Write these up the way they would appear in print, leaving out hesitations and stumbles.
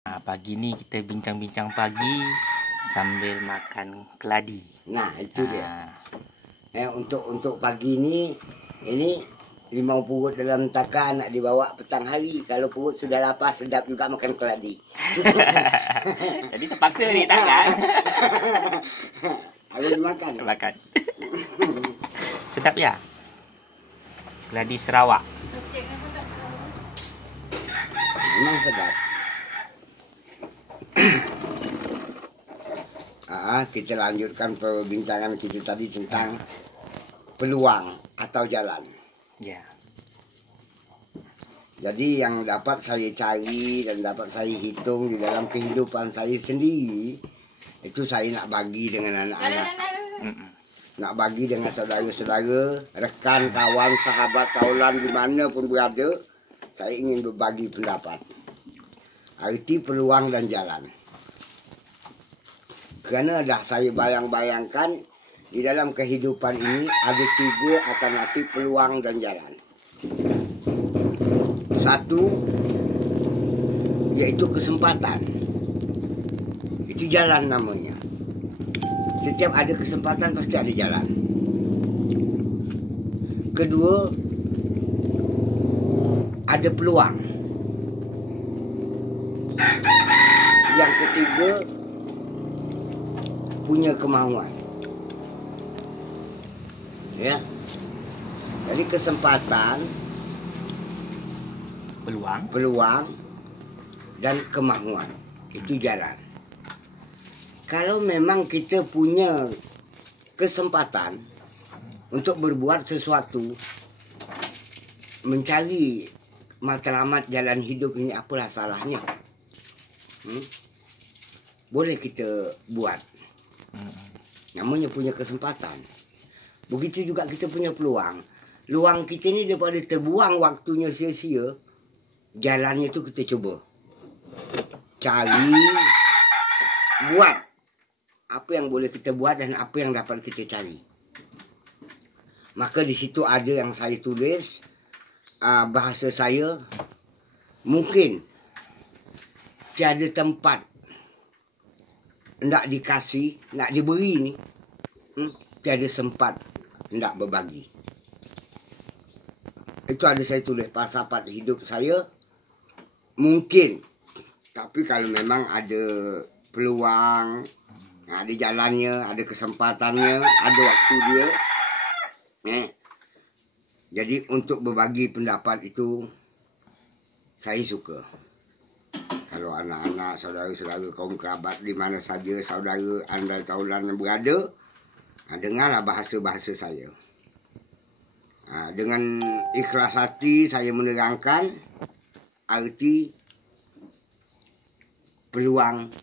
Nah, pagi ni kita bincang-bincang pagi sambil makan keladi. Nah, itu dia. Untuk pagi ini 5 perut dalam takar nak dibawa petang hari. Kalau perut sudah lapar, sedap juga makan keladi. Jadi terpaksa ni takkan? Harus dimakan. Makan. Sedap ya? Keladi Sarawak. Memang sedap. Kita lanjutkan perbincangan kita tadi tentang peluang atau jalan. Ya. Jadi yang dapat saya cari dan dapat saya hitung di dalam kehidupan saya sendiri, itu saya nak bagi dengan anak-anak. Nak bagi dengan saudara-saudara, rekan, kawan, sahabat, taulan, di mana pun berada, saya ingin berbagi pendapat. Arti peluang dan jalan. Kerana dah saya bayang-bayangkan di dalam kehidupan ini ada 3 alternatif peluang dan jalan. 1 iaitu kesempatan. Itu jalan namanya. Setiap ada kesempatan pasti ada jalan. Kedua, ada peluang. Yang ketiga, punya kemauan. Ya. Jadi kesempatan, peluang dan kemauan itu jalan. Kalau memang kita punya kesempatan untuk berbuat sesuatu, mencari matlamat jalan hidup ini, apalah salahnya? Boleh kita buat. Namanya punya kesempatan. Begitu juga kita punya peluang. Luang kita ni daripada terbuang waktunya sia-sia, jalannya tu kita cuba. Cari, buat. Apa yang boleh kita buat dan apa yang dapat kita cari. Maka di situ ada yang saya tulis, bahasa saya, mungkin tiada tempat nak dikasih, nak diberi ni, tiada sempat nak berbagi. Itu ada saya tulis falsafat hidup saya. Mungkin, tapi kalau memang ada peluang, ada jalannya, ada kesempatannya, ada waktu dia. Jadi untuk berbagi pendapat itu saya suka. Kalau anak-anak, saudara-saudara, kaum kerabat di mana saja saudara anda taulan yang berada, dengarlah bahasa-bahasa saya. Dengan ikhlas hati saya menerangkan arti peluang,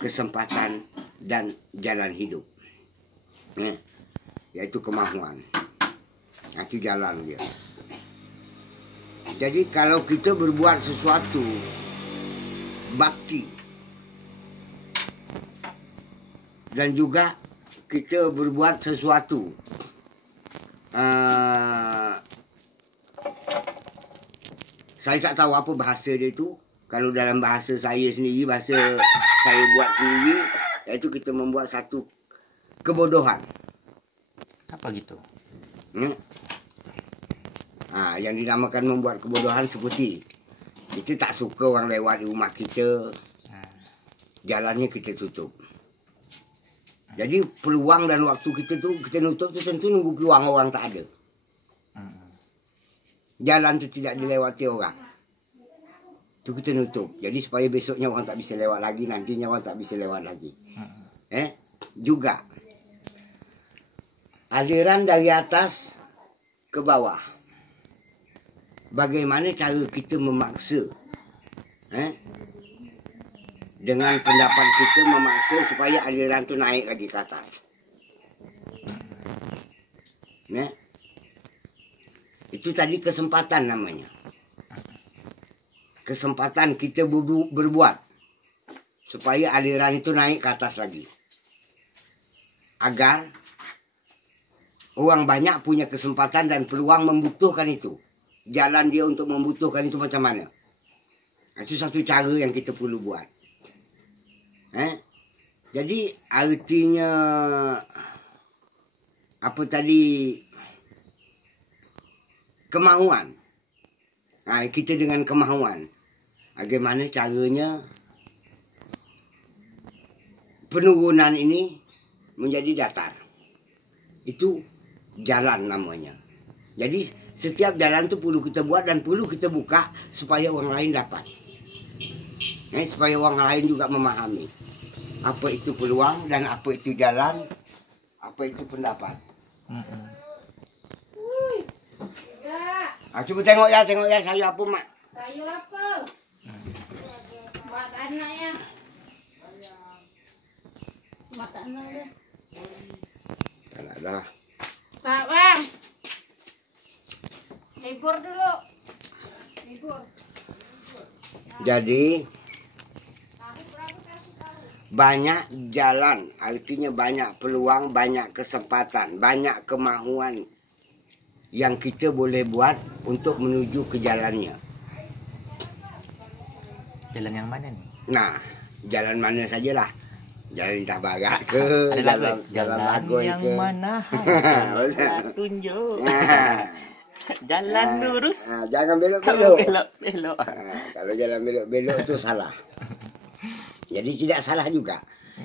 kesempatan dan jalan hidup. Iaitu kemahuan. Itu jalan dia. Jadi kalau kita berbuat sesuatu, bakti, dan juga kita berbuat sesuatu saya tak tahu apa bahasa dia tu. Kalau dalam bahasa saya sendiri, bahasa saya buat sendiri, iaitu kita membuat satu kebodohan. Apa gitu? Yang dinamakan membuat kebodohan seperti kita tak suka orang lewat di rumah kita, jalannya kita tutup. Jadi peluang dan waktu kita tu kita nutup tu tentu nunggu peluang orang tak ada. Jalan tu tidak dilewati orang. Tu kita nutup. Jadi supaya besoknya orang tak bisa lewat lagi, nantinya orang tak bisa lewat lagi. Juga aliran dari atas ke bawah. Bagaimana cara kita memaksa dengan pendapat kita, memaksa supaya aliran tu naik lagi ke atas. Itu tadi kesempatan namanya. Kesempatan kita berbuat supaya aliran itu naik ke atas lagi. Agar orang banyak punya kesempatan dan peluang membutuhkan itu. Jalan dia untuk membutuhkan itu macam mana? Itu satu cara yang kita perlu buat. Jadi artinya apa tadi, kemahuan. Kita dengan kemahuan. Bagaimana caranya penurunan ini menjadi datar. Itu jalan namanya. Jadi setiap jalan itu perlu kita buat dan perlu kita buka supaya orang lain dapat. Supaya orang lain juga memahami apa itu peluang dan apa itu jalan, apa itu pendapat. Coba tengok ya sayur apa mak? Sayur apa? Buat anak ya. Buat anak deh. Tak ada. Pak Bang. Libur dulu. Libur. Jadi banyak jalan, artinya banyak peluang, banyak kesempatan, banyak kemahuan yang kita boleh buat untuk menuju ke jalannya. Jalan yang mana nih? Nah, jalan mana sajalah. Jalan Lintah Barat ke, jalan Lagoy yang ke. mana? Tunjuk. Jalan lurus. Jangan Kalau belok-belok. belok-belok. Kalau jalan belok-belok itu salah. Jadi tidak salah juga.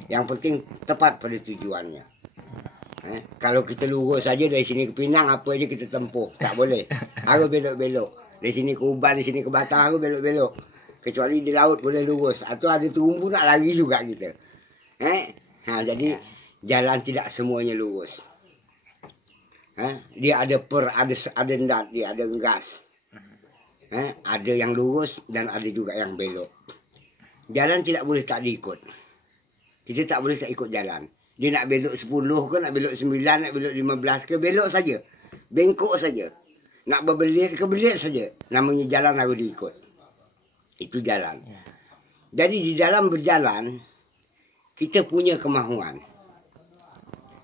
Yang penting tepat pada tujuannya. Kalau kita lurus saja dari sini ke Pinang, apa aja kita tempuh. Tak boleh. Harus belok-belok. Dari sini ke Uban, dari sini ke Batam, harus belok-belok. Kecuali di laut boleh lurus. Atau ada terumbu nak lari juga kita. Jadi jalan tidak semuanya lurus. Dia ada ada ndat, dia ada gas. Ada yang lurus dan ada juga yang belok. Jalan tidak boleh tak diikut. Kita tak boleh tak ikut jalan. Dia nak belok 10 ke, nak belok 9, nak belok 15 ke, belok saja. Bengkok saja. Nak berbelit ke, belit saja. Namanya jalan harus diikut. Itu jalan. Jadi di dalam berjalan, kita punya kemahuan.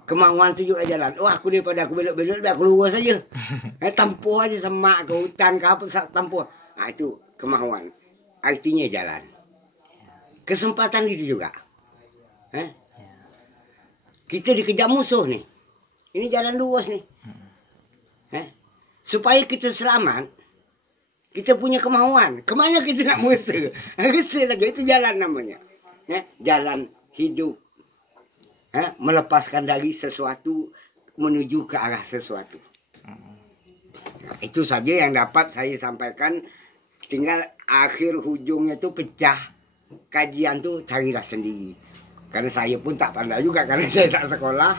Kemahuan tu juga jalan. Aku daripada aku belok-belok, aku lurus saja. Tampuh aja semak ke hutan ke apa, tampuh. Itu kemahuan. Artinya jalan. Kesempatan itu juga. Kita dikejar musuh nih. Ini jalan lurus nih. Supaya kita selamat, kita punya kemahuan. Kemana kita nak musuh? Rasa saja, itu jalan namanya. Jalan hidup. Melepaskan dari sesuatu menuju ke arah sesuatu. Itu saja yang dapat saya sampaikan. Tinggal akhir hujungnya tu pecah. Kajian tu carilah sendiri. Karena saya pun tak pandai juga karena saya tak sekolah.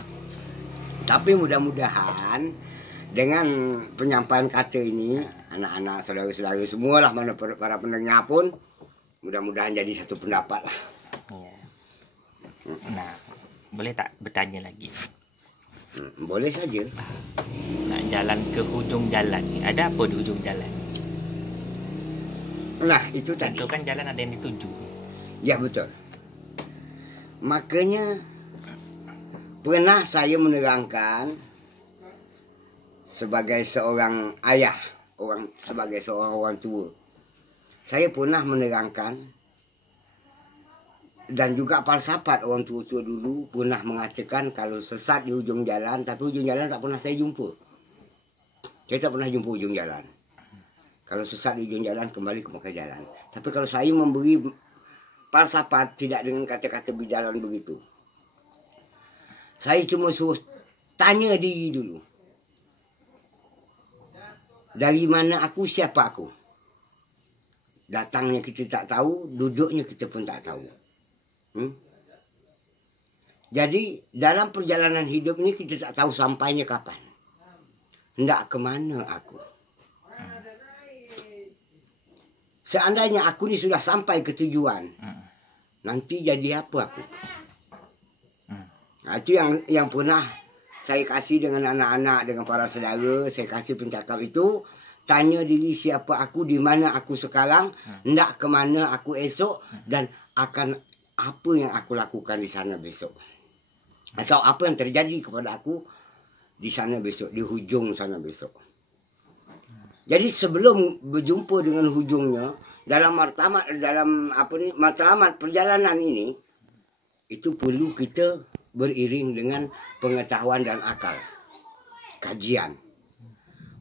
Tapi mudah-mudahan dengan penyampaian kata ini, anak-anak, saudara-saudara semualah, mana para pendengar pun, mudah-mudahan jadi satu pendapat lah. Nah, boleh tak bertanya lagi? Boleh saja. Nak jalan ke hujung jalan ni, ada apa di hujung jalan? Nah, itu tadi. Tentu kan jalan ada yang dituju. Ya, betul. Makanya pernah saya menerangkan sebagai seorang ayah, sebagai seorang orang tua. Saya pernah menerangkan dan juga falsafat orang tua-tua dulu pernah mengatakan kalau sesat di ujung jalan, tapi ujung jalan tak pernah saya jumpa. Saya tak pernah jumpa ujung jalan. Kalau sesat di ujung jalan, kembali ke muka jalan. Tapi kalau saya memberi falsafat tidak dengan kata-kata berjalan begitu. Saya cuma suruh tanya diri dulu. Dari mana aku, siapa aku? Datangnya kita tak tahu, duduknya kita pun tak tahu. Jadi dalam perjalanan hidup ini kita tak tahu sampainya kapan. Hendak ke mana aku? Seandainya aku ni sudah sampai ke tujuan, nanti jadi apa aku? Itu yang pernah saya kasih dengan anak-anak, dengan para saudara, saya kasih pencakap itu. Tanya diri siapa aku, di mana aku sekarang, hendak ke mana aku esok, dan akan apa yang aku lakukan di sana besok. Atau apa yang terjadi kepada aku di sana besok, di hujung sana besok. Jadi sebelum berjumpa dengan hujungnya, dalam matlamat perjalanan ini itu perlu kita beriring dengan pengetahuan dan akal, kajian.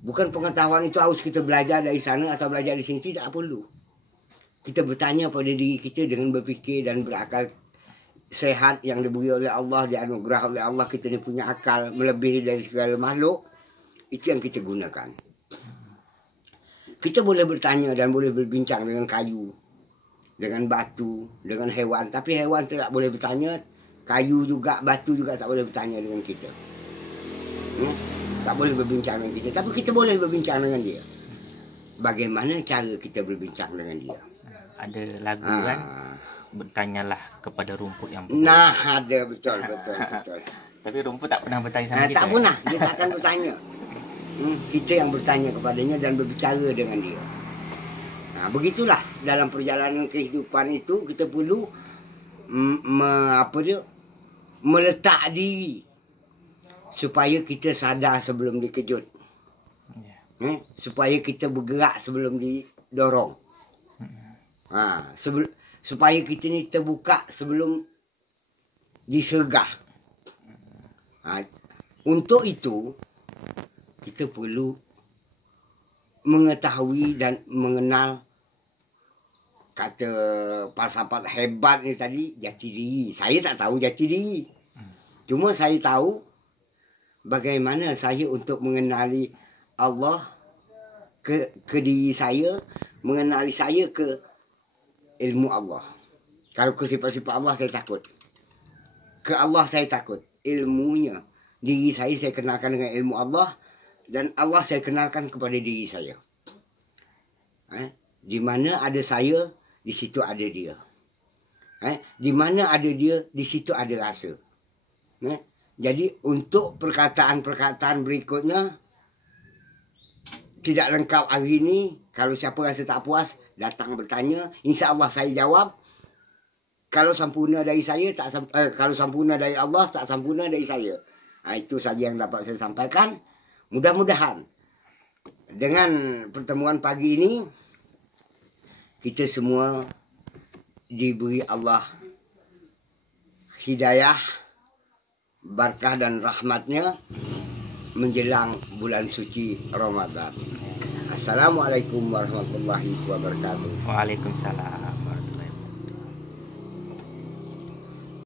Bukan pengetahuan itu harus kita belajar dari sana atau belajar di sini, tidak perlu. Kita bertanya pada diri kita dengan berfikir dan berakal sehat yang diberi oleh Allah, dianugerah oleh Allah. Kita ni punya akal melebihi dari segala makhluk. Itu yang kita gunakan. Kita boleh bertanya dan boleh berbincang dengan kayu, dengan batu, dengan hewan. Tapi hewan tidak boleh bertanya. Kayu juga, batu juga tak boleh bertanya dengan kita. Tak boleh berbincang dengan kita. Tapi kita boleh berbincang dengan dia. Bagaimana cara kita berbincang dengan dia? Ada lagu kan? Bertanyalah kepada rumput yang betul. Nah, ada betul. Tapi rumput tak pernah bertanya sama kita. Tak pernah, dia tak akan bertanya. Kita yang bertanya kepadanya dan berbicara dengan dia. Nah, begitulah dalam perjalanan kehidupan itu kita perlu meletak diri supaya kita sadar sebelum dikejut. Supaya kita bergerak sebelum didorong. Supaya kita ni terbuka sebelum disergah. Untuk itu kita perlu mengetahui dan mengenal, kata falsafat hebat ni tadi, jati diri. Saya tak tahu jati diri. Cuma saya tahu bagaimana saya untuk mengenali Allah ke diri saya, mengenali saya ke ilmu Allah. Kalau ke sifat-sifat Allah saya takut. Ke Allah saya takut. Ilmunya, diri saya kenalkan dengan ilmu Allah, dan Allah saya kenalkan kepada diri saya. Di mana ada saya, di situ ada dia. Di mana ada dia, di situ ada rasa. Jadi untuk perkataan-perkataan berikutnya tidak lengkap hari ini. Kalau siapa rasa tak puas, datang bertanya. InsyaAllah saya jawab. Kalau sempurna dari saya, kalau sempurna dari Allah, tak sempurna dari saya. Itu saja yang dapat saya sampaikan. Mudah-mudahan dengan pertemuan pagi ini kita semua diberi Allah hidayah, barakah dan rahmatnya menjelang bulan suci Ramadan. Assalamualaikum warahmatullahi wabarakatuh. Waalaikumsalam.